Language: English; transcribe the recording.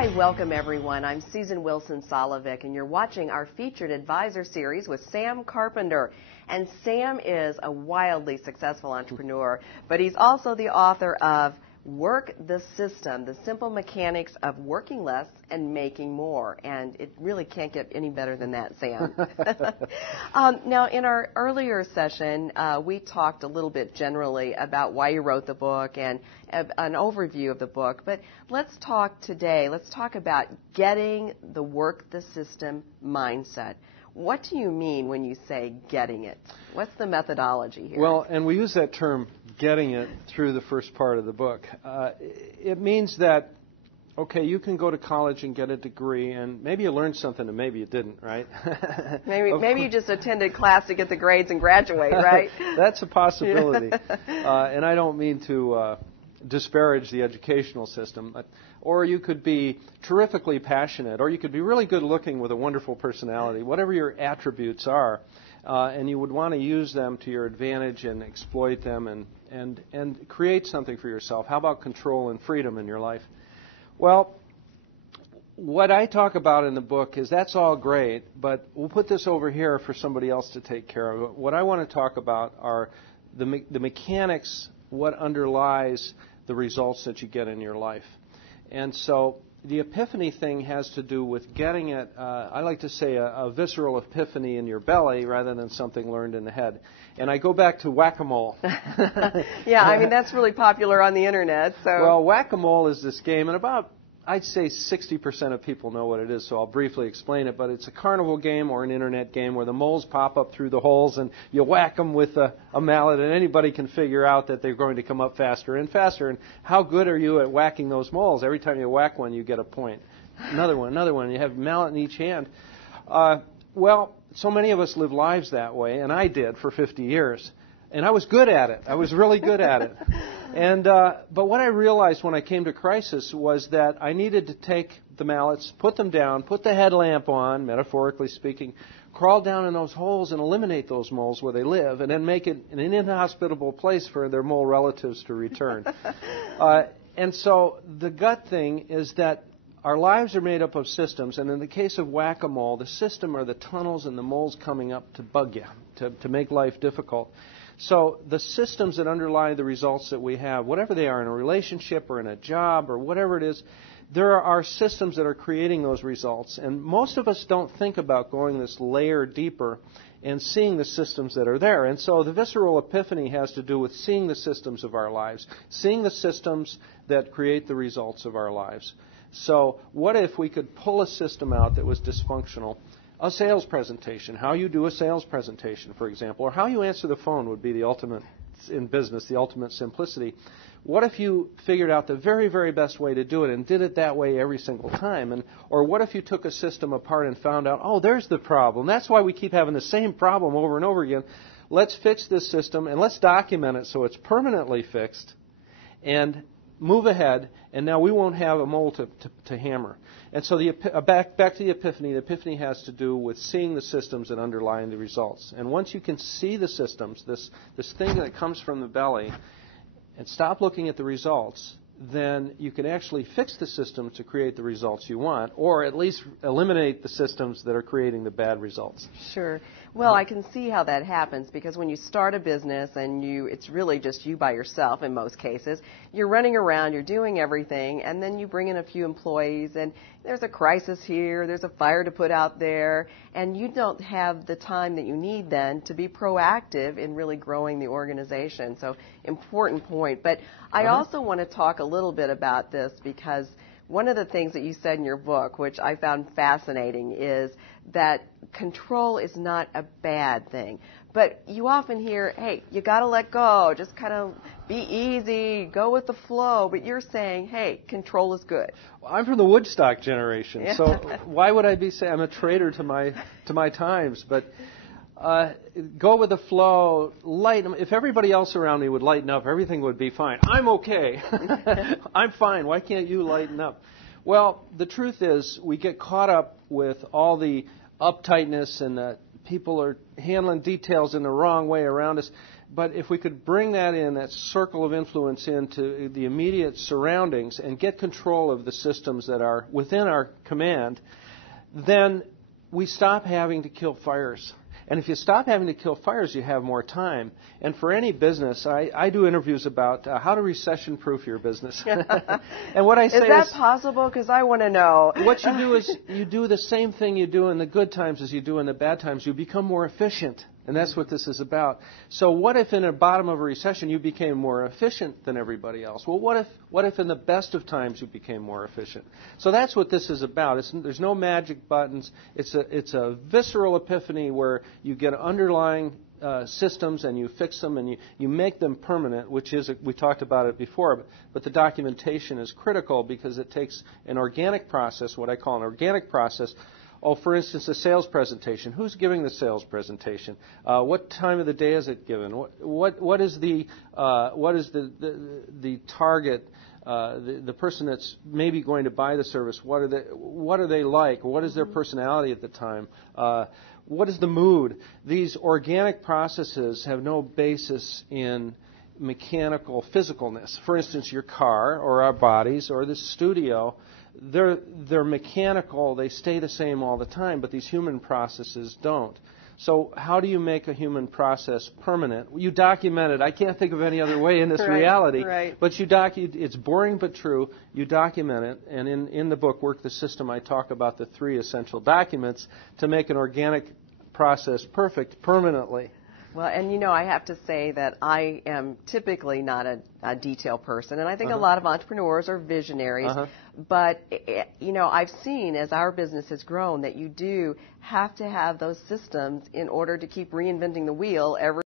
Hi, welcome everyone. I'm Susan Wilson-Solovic, and you're watching our featured advisor series with Sam Carpenter. And Sam is a wildly successful entrepreneur, but he's also the author of Work the System, the simple mechanics of working less and making more. And it really can't get any better than that, Sam. Now, in our earlier session, we talked a little bit generally about why you wrote the book and an overview of the book. But let's talk today. Let's talk about getting the work the system mindset. What do you mean when you say getting it? What's the methodology here? Well, and we use that term, getting it, through the first part of the book. It means that, okay, you can go to college and get a degree, and maybe you learned something and maybe you didn't, right? maybe you just attended class to get the grades and graduate, right? That's a possibility. And I don't mean to disparage the educational system, or you could be terrifically passionate, or you could be really good looking with a wonderful personality, whatever your attributes are, and you would want to use them to your advantage and exploit them and create something for yourself. How about control and freedom in your life? Well, what I talk about in the book is that's all great, but we'll put this over here for somebody else to take care of. What I want to talk about are the mechanics, what underlies the results that you get in your life. And so the epiphany thing has to do with getting it, I like to say a visceral epiphany in your belly rather than something learned in the head. And I go back to whack-a-mole. Yeah, I mean, that's really popular on the internet. So. Well, whack-a-mole is this game, and about, I'd say 60% of people know what it is, so I'll briefly explain it. But it's a carnival game or an internet game where the moles pop up through the holes and you whack them with a mallet, and anybody can figure out that they're going to come up faster and faster. And how good are you at whacking those moles? Every time you whack one, you get a point. Another one. You have a mallet in each hand. Well, so many of us live lives that way, and I did for 50 years. And I was good at it. I was really good at it. And but what I realized when I came to crisis was that I needed to take the mallets, put them down, put the headlamp on, metaphorically speaking, crawl down in those holes and eliminate those moles where they live, and then make it an inhospitable place for their mole relatives to return. And so the gut thing is that our lives are made up of systems, and in the case of whack-a-mole, the system are the tunnels and the moles coming up to bug you, to make life difficult. So the systems that underlie the results that we have, whatever they are in a relationship or in a job or whatever it is, there are systems that are creating those results. And most of us don't think about going this layer deeper and seeing the systems that are there. And so the visceral epiphany has to do with seeing the systems of our lives, seeing the systems that create the results of our lives. So what if we could pull a system out that was dysfunctional? A sales presentation, how you do a sales presentation, for example, or how you answer the phone would be the ultimate in business, the ultimate simplicity. What if you figured out the very, very best way to do it and did it that way every single time? Or what if you took a system apart and found out, oh, there's the problem. That's why we keep having the same problem over and over again. Let's fix this system and let's document it so it's permanently fixed and move ahead, and now we won't have a mole to hammer. And so back to the epiphany has to do with seeing the systems that underlie the results. And once you can see the systems, this thing that comes from the belly, and stop looking at the results, then you can actually fix the system to create the results you want, or at least eliminate the systems that are creating the bad results. Sure. Well, I can see how that happens, because when you start a business and it's really just you by yourself in most cases, you're running around, you're doing everything, and then you bring in a few employees, and there's a crisis here, there's a fire to put out there, and you don't have the time that you need then to be proactive in really growing the organization. So, important point. But I also want to talk a little bit about this, because one of the things that you said in your book, which I found fascinating, is that control is not a bad thing. But you often hear, hey, you got to let go, just kind of be easy, go with the flow. But you're saying, hey, control is good. Well, I'm from the Woodstock generation, so why would I be saying I'm a traitor to my times? But go with the flow, lighten. If everybody else around me would lighten up, everything would be fine. I'm okay. I'm fine. Why can't you lighten up? Well, the truth is we get caught up with all the uptightness and people are handling details in the wrong way around us. But if we could bring that in, that circle of influence, into the immediate surroundings and get control of the systems that are within our command, then we stop having to kill fires. And if you stop having to kill fires, you have more time. And for any business, I do interviews about how to recession-proof your business. And what I say is that possible? Because I want to know. What you do is you do the same thing you do in the good times as you do in the bad times. You become more efficient. And that's what this is about. So what if in the bottom of a recession you became more efficient than everybody else? Well, what if in the best of times you became more efficient? So that's what this is about. There's no magic buttons. It's a visceral epiphany where you get underlying systems and you fix them and you make them permanent, which is, we talked about it before, but the documentation is critical because it takes an organic process, what I call an organic process. Oh, for instance, a sales presentation. Who's giving the sales presentation? What time of the day is it given? What is the target? The person that's maybe going to buy the service. What are they like? What is their personality at the time? What is the mood? These organic processes have no basis in mechanical physicalness. For instance, your car or our bodies or the studio. They're mechanical, they stay the same all the time, but these human processes don't. So how do you make a human process permanent? You document it. I can't think of any other way in this reality. Right. But it's boring but true. You document it, and in the book, Work the System, I talk about the 3 essential documents to make an organic process perfect permanently. Well, and I have to say that I am typically not a detail person, and I think a lot of entrepreneurs are visionaries. But, I've seen as our business has grown that you do have to have those systems in order to keep reinventing the wheel every